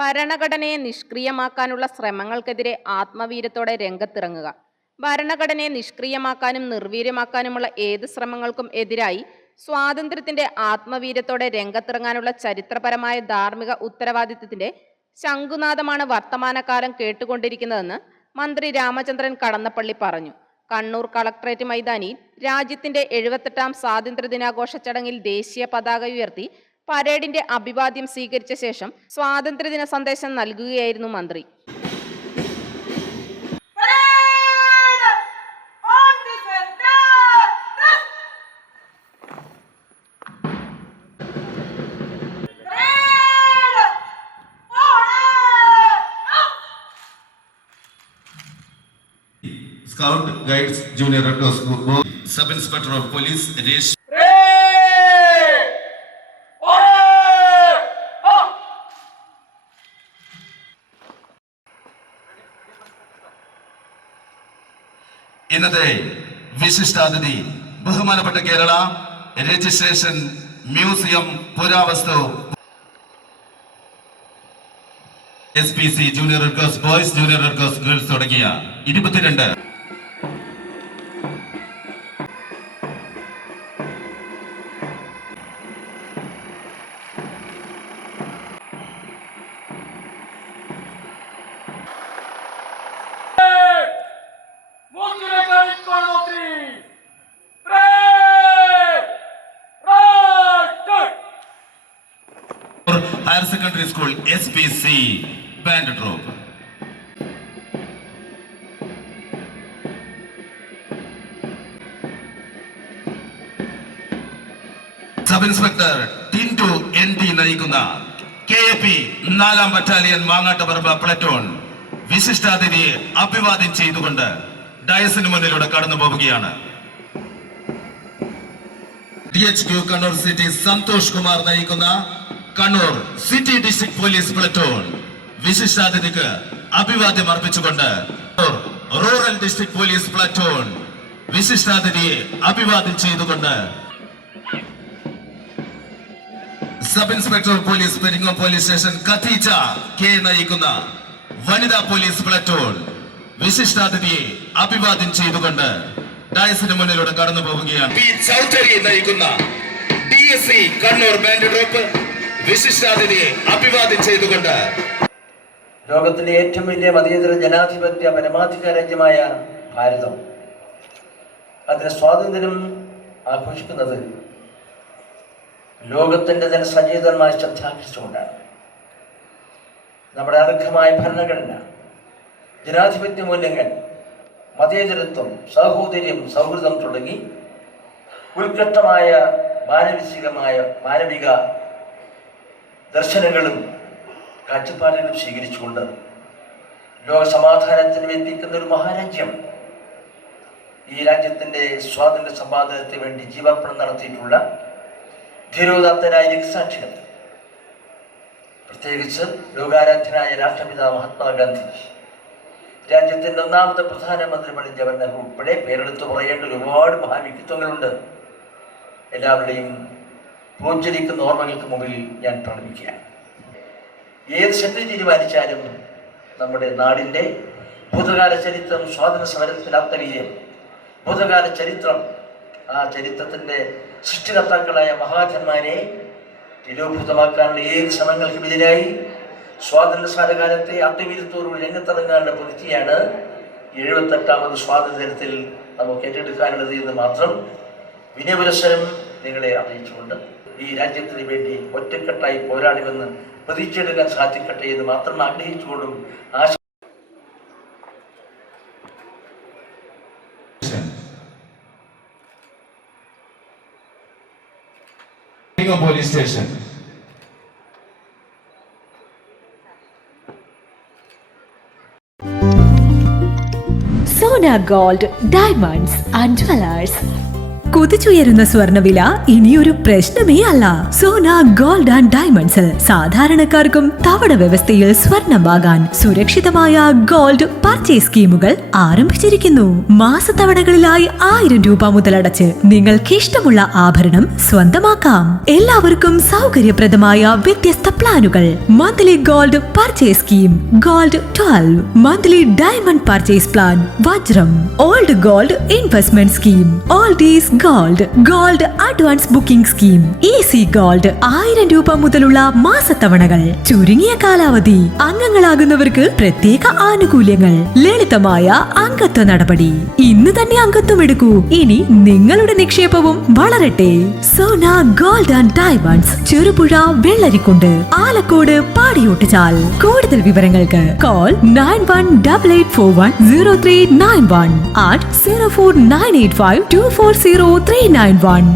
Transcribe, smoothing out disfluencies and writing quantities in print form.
ഭരണഘടനയെ നിഷ്ക്രിയമാക്കാനുള്ള ശ്രമങ്ങൾക്കെതിരെ ആത്മവീര്യത്തോടെ രംഗത്തിറങ്ങുക. ഭരണഘടനയെ നിഷ്ക്രിയമാക്കാനും നിർവീര്യമാക്കാനുമുള്ള ഏത് ശ്രമങ്ങൾക്കും എതിരായി സ്വാതന്ത്ര്യത്തിന്റെ ആത്മവീര്യത്തോടെ രംഗത്തിറങ്ങാനുള്ള ചരിത്രപരമായ ധാർമ്മിക ഉത്തരവാദിത്വത്തിന്റെ ശംഖുനാദമാണ് വർത്തമാനകാലം കേട്ടുകൊണ്ടിരിക്കുന്നതെന്ന് മന്ത്രി രാമചന്ദ്രൻ കടന്നപ്പള്ളി പറഞ്ഞു. കണ്ണൂർ കളക്ടറേറ്റ് മൈതാനിയിൽ രാജ്യത്തിന്റെ 78ാം സ്വാതന്ത്ര്യദിനാഘോഷ ചടങ്ങിൽ ദേശീയ പതാക ഉയർത്തി പരേഡിന്റെ അഭിവാദ്യം സ്വീകരിച്ച ശേഷം സ്വാതന്ത്ര്യദിന സന്ദേശം നൽകുകയായിരുന്നു മന്ത്രി. Scout Guides Junior Red Cross Group, Sub Inspector of Police Resh. ഇന്നത്തെ വിശിഷ്ടാതിഥി ബഹുമാനപ്പെട്ട കേരള രജിസ്ട്രേഷൻ മ്യൂസിയം പുരാവസ്തു SPC junior red cross boys, junior red cross girls തുടങ്ങിയ 22 Higher Secondary School SPC Band Troupe. Sub inspector Tintu ND നയിക്കുന്ന KAP 4ാം battalion Mangattuparamba platoon വിശിഷ്ടാതിഥിയെ അഭിവാദ്യം ചെയ്തുകൊണ്ട് ഡയസിന് മുന്നിലൂടെ കടന്നു പോവുകയാണ്. DHQ കണ്ണൂർ സിറ്റി സന്തോഷ് കുമാർ നയിക്കുന്ന Kannur city district police platoon വിശിഷ്ടാതിഥിക്ക് അഭിവാദ്യം അർപ്പിച്ചുകൊണ്ട് റൂറൽ ഡിസ്ട്രിക്ട് പോലീസ് പ്ലറ്റൂൺ വിശിഷ്ടാതിഥിയെ അഭിവാദ്യം ചെയ്തുകൊണ്ട് sub inspector police Peringome police station Khadija K നയിക്കുന്ന വനിതാ പോലീസ് പ്ലറ്റൂൺ വിശിഷ്ടാതിഥിയെ അഭിവാദ്യം ചെയ്തുകൊണ്ട് ഡയസിന് മുന്നിലൂടെ കടന്നു പോവുകയാണ്. P ചൗധരി നയിക്കുന്ന DSC കണ്ണൂർ ബാൻഡ് ട്രൂപ്പ് വിശിഷ്ടാതിഥിയെ അഭിവാദ്യം ചെയ്തുകൊണ്ട് ലോകത്തിലെ ഏറ്റവും വലിയ മതേതര ജനാധിപത്യ പരമാധികാര രാജ്യമായ ഭാരതം അതിന്റെ സ്വാതന്ത്ര്യം ആഘോഷിക്കുന്നത് ലോകത്തിന്റെ തന്നെ സചേതനമായ ശ്രദ്ധാകർഷിച്ചുകൊണ്ടാണ്. നമ്മുടെ അർഹമായ ഭരണഘടന, ജനാധിപത്യ മൂല്യങ്ങൾ, മതേതരത്വം, സാഹോദര്യം, സൗഹൃദം തുടങ്ങി ഉത്കൃഷ്ടമായ മാനവിക ദർശനങ്ങളും കാഴ്ചപ്പാടുകളും സ്വീകരിച്ചുകൊണ്ട് ലോക സമാധാനത്തിന് എത്തിക്കുന്ന ഒരു മഹാരാജ്യം, ഈ രാജ്യത്തിന്റെ സ്വാതന്ത്ര്യ സമ്പാദനത്തിന് വേണ്ടി ജീവാർപ്പണം നടത്തിയിട്ടുള്ള ധീരോദാത്തനായ രക്തസാക്ഷികൾ, പ്രത്യേകിച്ച് ലോകാരാധ്യനായ രാഷ്ട്രപിതാവ് മഹാത്മാഗാന്ധി, രാജ്യത്തിന്റെ 1ാമത്തെ പ്രധാനമന്ത്രി പണ്ഡിറ്റ് ജവഹർലാൽ നെഹ്റു ഉൾപ്പെടെ പേരെടുത്ത് പറയേണ്ട ഒരുപാട് മഹാവ്യക്തിത്വങ്ങളുണ്ട്. എല്ലാവരുടെയും പ്രോജ്വലിക്കുന്ന ഓർമ്മകൾക്ക് മുമ്പിൽ ഞാൻ പ്രണമിക്കുകയാണ്. ഏത് ശക്തി തീരുമാനിച്ചാലും നമ്മുടെ നാടിൻ്റെ ഭൂതകാല ചരിത്രം, സ്വാതന്ത്ര്യ സമരത്തിൻ്റെ ആത്മവീര്യം, ഭൂതകാല ചരിത്രം, ആ ചരിത്രത്തിൻ്റെ സൃഷ്ടികർത്താക്കളായ മഹാധന്മാരെ തിരോഭൂതമാക്കാനുള്ള ഏത് ശ്രമങ്ങൾക്കും എതിരായി സ്വാതന്ത്ര്യ സമരകാലത്തെ ആത്മവീര്യത്തോടുകൂടി രംഗത്തിറങ്ങാനുള്ള പ്രവൃത്തിയാണ് 78ാമത് സ്വാതന്ത്ര്യത്തിൽ നമുക്ക് ഏറ്റെടുക്കാനുള്ളത് എന്ന് മാത്രം വിനയപുരസ്സരം നിങ്ങളെ അറിയിച്ചുകൊണ്ട് ഈ രാജ്യത്തിന് വേണ്ടി ഒറ്റക്കെട്ടായി പോരാടുമെന്ന് പ്രതീക്ഷയെടുക്കാൻ സാധിക്കട്ടെ എന്ന് മാത്രം ആഗ്രഹിച്ചുകൊണ്ടും police station Sona Gold Diamonds and Jewelers, കുതിച്ചുയരുന്ന സ്വർണ്ണവില ഇനിയൊരു പ്രശ്നമേ അല്ല. സോന ഗോൾഡ് ആൻഡ് ഡയമണ്ട്സിൽ സാധാരണക്കാർക്കും തവണ വ്യവസ്ഥയിൽ സ്വർണം വാങ്ങാൻ സുരക്ഷിതമായ ഗോൾഡ് പർച്ചേസ് സ്കീമുകൾ ആരംഭിച്ചിരിക്കുന്നു. മാസത്തവണകളിലായി 1000 രൂപ മുതൽ അടച്ച് നിങ്ങൾക്ക് ഇഷ്ടമുള്ള ആഭരണം സ്വന്തമാക്കാം. എല്ലാവർക്കും സൗകര്യപ്രദമായ വ്യത്യസ്ത പ്ലാനുകൾ. Monthly gold purchase scheme, gold 12, monthly diamond purchase plan, വജ്രം, old gold investment scheme, old is gold, gold advance booking scheme, easy gold. 1000 രൂപ മുതലുള്ള മാസത്തവണകൾ, ചുരുങ്ങിയ കാലാവധി, അംഗങ്ങളാകുന്നവർക്ക് പ്രത്യേക ആനുകൂല്യങ്ങൾ, ലളിതമായ അംഗത്വ നടപടി. ഇന്ന് തന്നെ അംഗത്വം എടുക്കൂ. ഇനി നിങ്ങളുടെ നിക്ഷേപവും വളരട്ടെ. Sona gold and diamonds, Cherupuzha, Vellarikundu, Alakode, Padiyottuchal. കൂടുതൽ വിവരങ്ങൾക്ക് കോൾ 9188410391 at 04985240391.